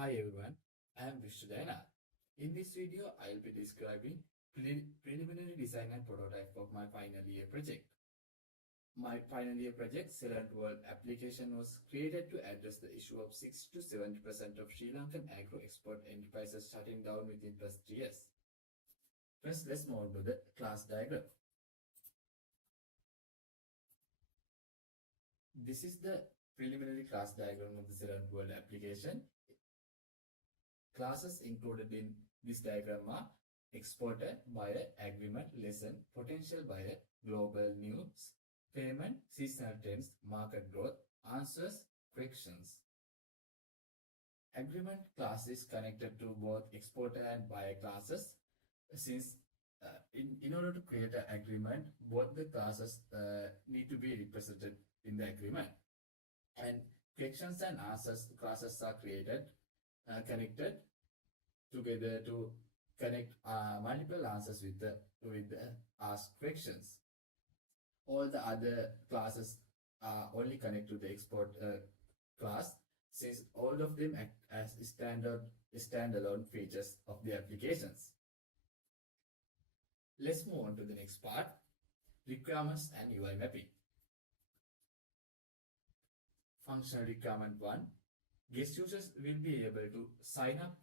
Hi everyone, I am Vishwa. In this video, I will be describing preliminary design and prototype of my final year project. My final year project, ceylon2world application, was created to address the issue of 60 to 70% of Sri Lankan agro-export enterprises shutting down within plus 3 years. First, let's move on to the class diagram. This is the preliminary class diagram of the ceylon2world application. Classes included in this diagram are exporter, buyer, agreement, lesson, potential buyer, global news, payment, seasonal trends, market growth, answers, questions. Agreement class is connected to both exporter and buyer classes. Since in order to create an agreement, both the classes need to be represented in the agreement. And questions and answers classes are connected together to connect multiple answers with the asked questions. All the other classes are only connected to the export class, since all of them act as standalone features of the applications. Let's move on to the next part, requirements and UI mapping. Functional requirement 1. Guest users will be able to sign up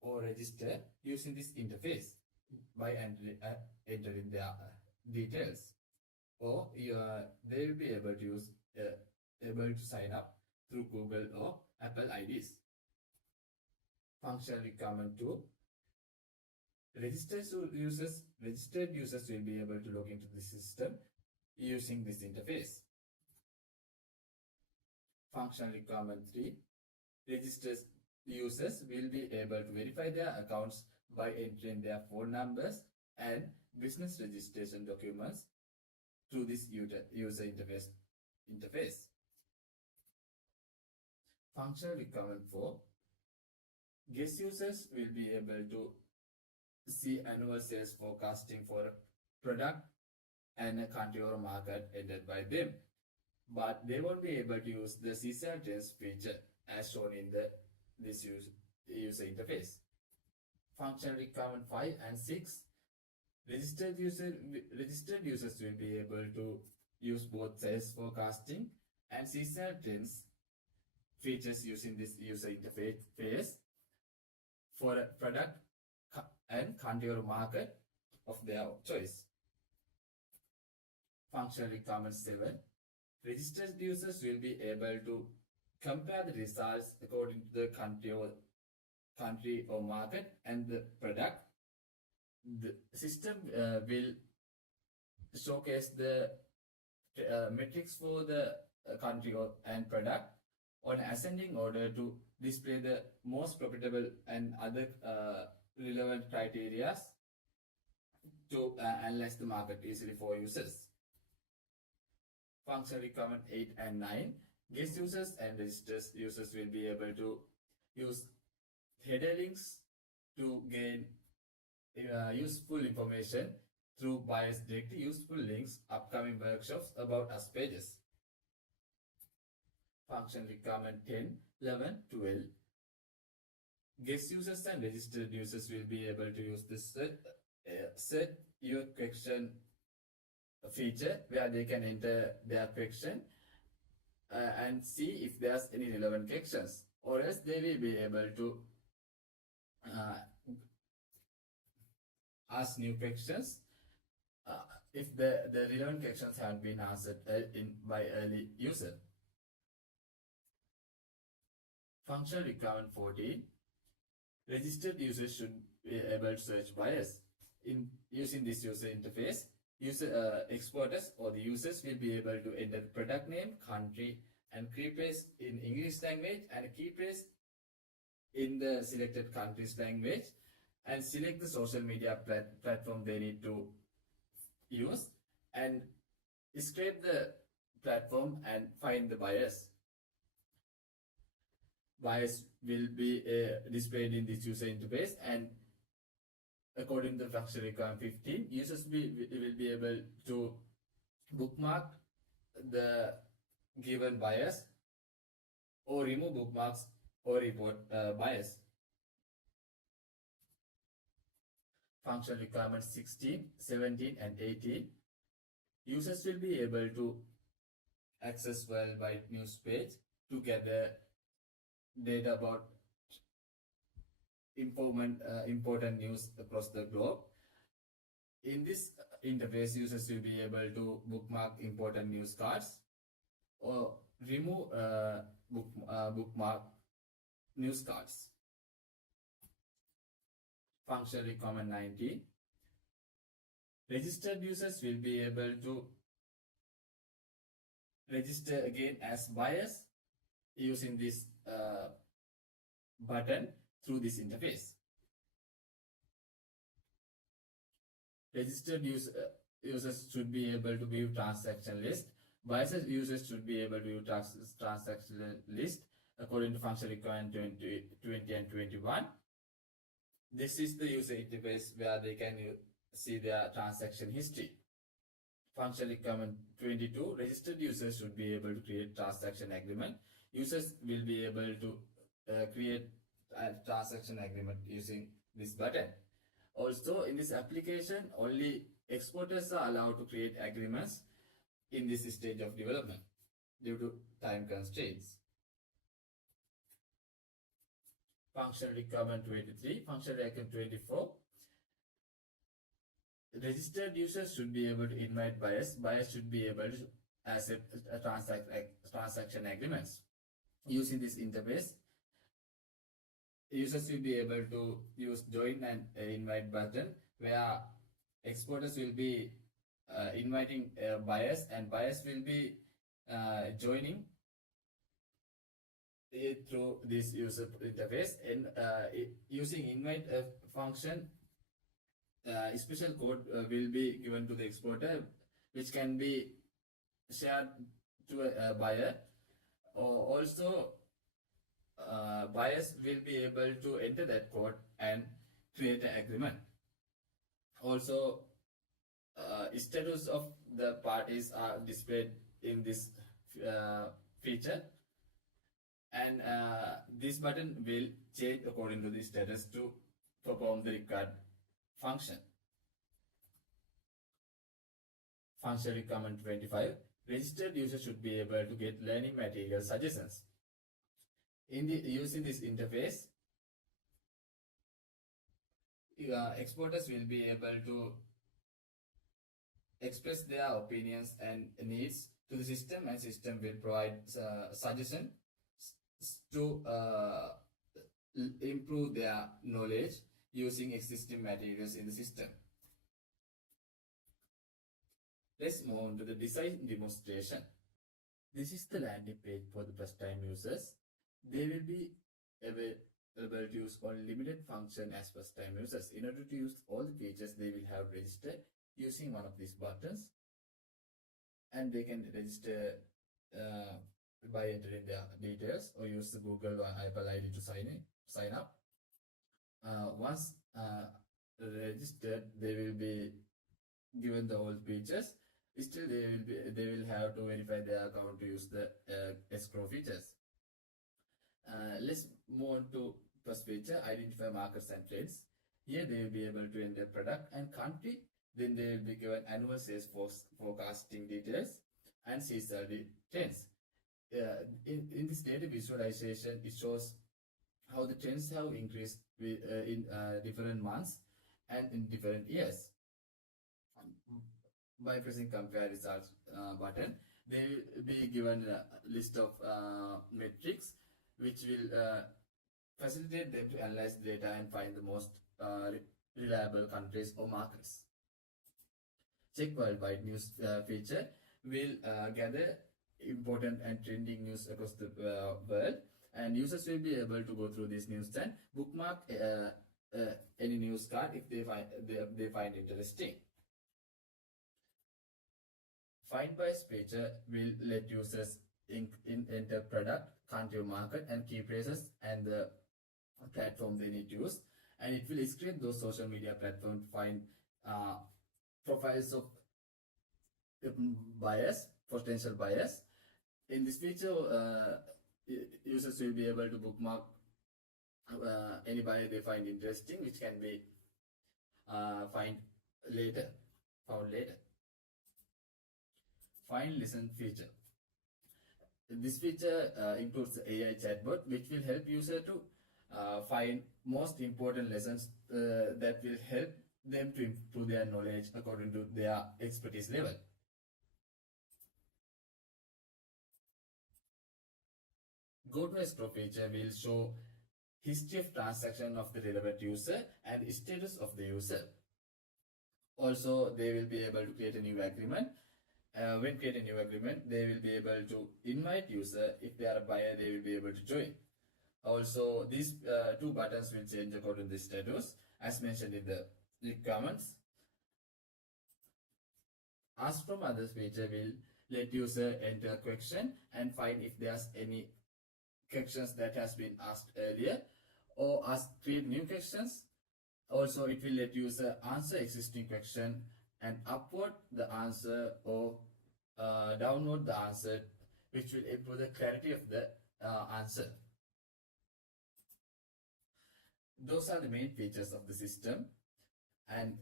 or register using this interface by entering their details, or they will be able to sign up through Google or Apple IDs. Functional requirement 2. Registered users will be able to log into the system using this interface. Functional requirement 3. Registered users will be able to verify their accounts by entering their phone numbers and business registration documents through this user interface. Functional requirement 4. Guest users will be able to see annual sales forecasting for a product and a country or market entered by them, but they won't be able to use the seasonal trends feature as shown in this user interface. Functional requirement 5 and 6. Registered users will be able to use both sales forecasting and seasonal trends features using this user interface for a product and country or market of their choice. Functional requirement 7. Registered users will be able to compare the results according to the country or market and the product. The system will showcase the metrics for the country and product on ascending order to display the most profitable and other relevant criteria to analyze the market easily for users. Functional requirement 8 and 9. Guest users and registered users will be able to use header links to gain useful information through buyers directly useful links, upcoming workshops, about us pages. Function requirement 10, 11, 12. Guest users and registered users will be able to use this set your question feature, where they can enter their question and see if there's any relevant questions, or else they will be able to ask new questions if the relevant questions have been answered by early user. Function requirement 14. Registered users should be able to search buyers. In using this user interface, exporters or the users will be able to enter the product name, country, and key phrase in English language and a key phrase in the selected country's language, and select the social media platform they need to use, and scrape the platform and find the buyers. Buyers will be displayed in this user interface, and according to the function requirement 15, users will be able to bookmark the given buyers or remove bookmarks or report bias. Function requirements 16, 17 and 18. Users will be able to access worldwide news page to gather data about important news across the globe. In this interface, users will be able to bookmark important news cards or remove bookmark news cards. Function requirement 19. Registered users will be able to register again as buyers using this button through this interface. Registered users should be able to view transaction list. Buyers users should be able to view transaction list according to function requirement 20 and 21. This is the user interface where they can see their transaction history. Function requirement 22. Registered users should be able to create transaction agreement. Users will be able to create a transaction agreement using this button. Also, in this application, only exporters are allowed to create agreements in this stage of development due to time constraints. Function requirement 23, function requirement 24. Registered users should be able to invite buyers. Buyers should be able to accept transaction agreements. Using this interface, users will be able to use join and invite button where exporters will be inviting buyers and buyers will be joining through this user interface. And using invite function, special code will be given to the exporter which can be shared to a buyer. Also, buyers will be able to enter that code and create an agreement. Also, status of the parties are displayed in this feature, and this button will change according to the status to perform the required function. Function requirement 25. Registered users should be able to get learning material suggestions. Using this interface, exporters will be able to express their opinions and needs to the system, and system will provide suggestions to improve their knowledge using existing materials in the system. Let's move on to the design demonstration. This is the landing page for the first time users. They will be able to use only limited function as first time users. In order to use all the features, they will have registered using one of these buttons, and they can register by entering their details or use the Google or Apple ID to sign up. Once registered, they will be given the old features. Still, they will have to verify their account to use the escrow features. Let's move on to first feature, identify markets and trends. Here they will be able to enter product and country. Then they will be given annual sales forecasting details and seasonal trends. In this data visualization, it shows how the trends have increased in different months and in different years. By pressing compare results button, they will be given a list of metrics which will facilitate them to analyze the data and find the most reliable countries or markets. Check worldwide news feature will gather important and trending news across the world, and users will be able to go through this news and bookmark any news card if they find interesting. Find by feature will let users enter product, country, market, and key phrases and the platform they need to use, and it will screen those social media platforms to find profiles of buyers, potential buyers. In this feature, users will be able to bookmark any bio they find interesting, which can be found later. Find listen feature. This feature includes the AI chatbot, which will help user to find most important lessons that will help them to improve their knowledge according to their expertise level. Go to escrow feature will show history of transaction of the relevant user and status of the user. Also, they will be able to create a new agreement. When create a new agreement, they will be able to invite user. If they are a buyer, they will be able to join. Also, these two buttons will change according to the status as mentioned in the requirements. Ask from others feature will let user enter a question and find if there's any questions that has been asked earlier, or create new questions. Also, it will let user answer existing question and upload the answer or download the answer, which will improve the clarity of the answer. Those are the main features of the system, and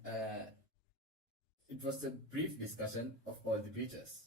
it was a brief discussion of all the features.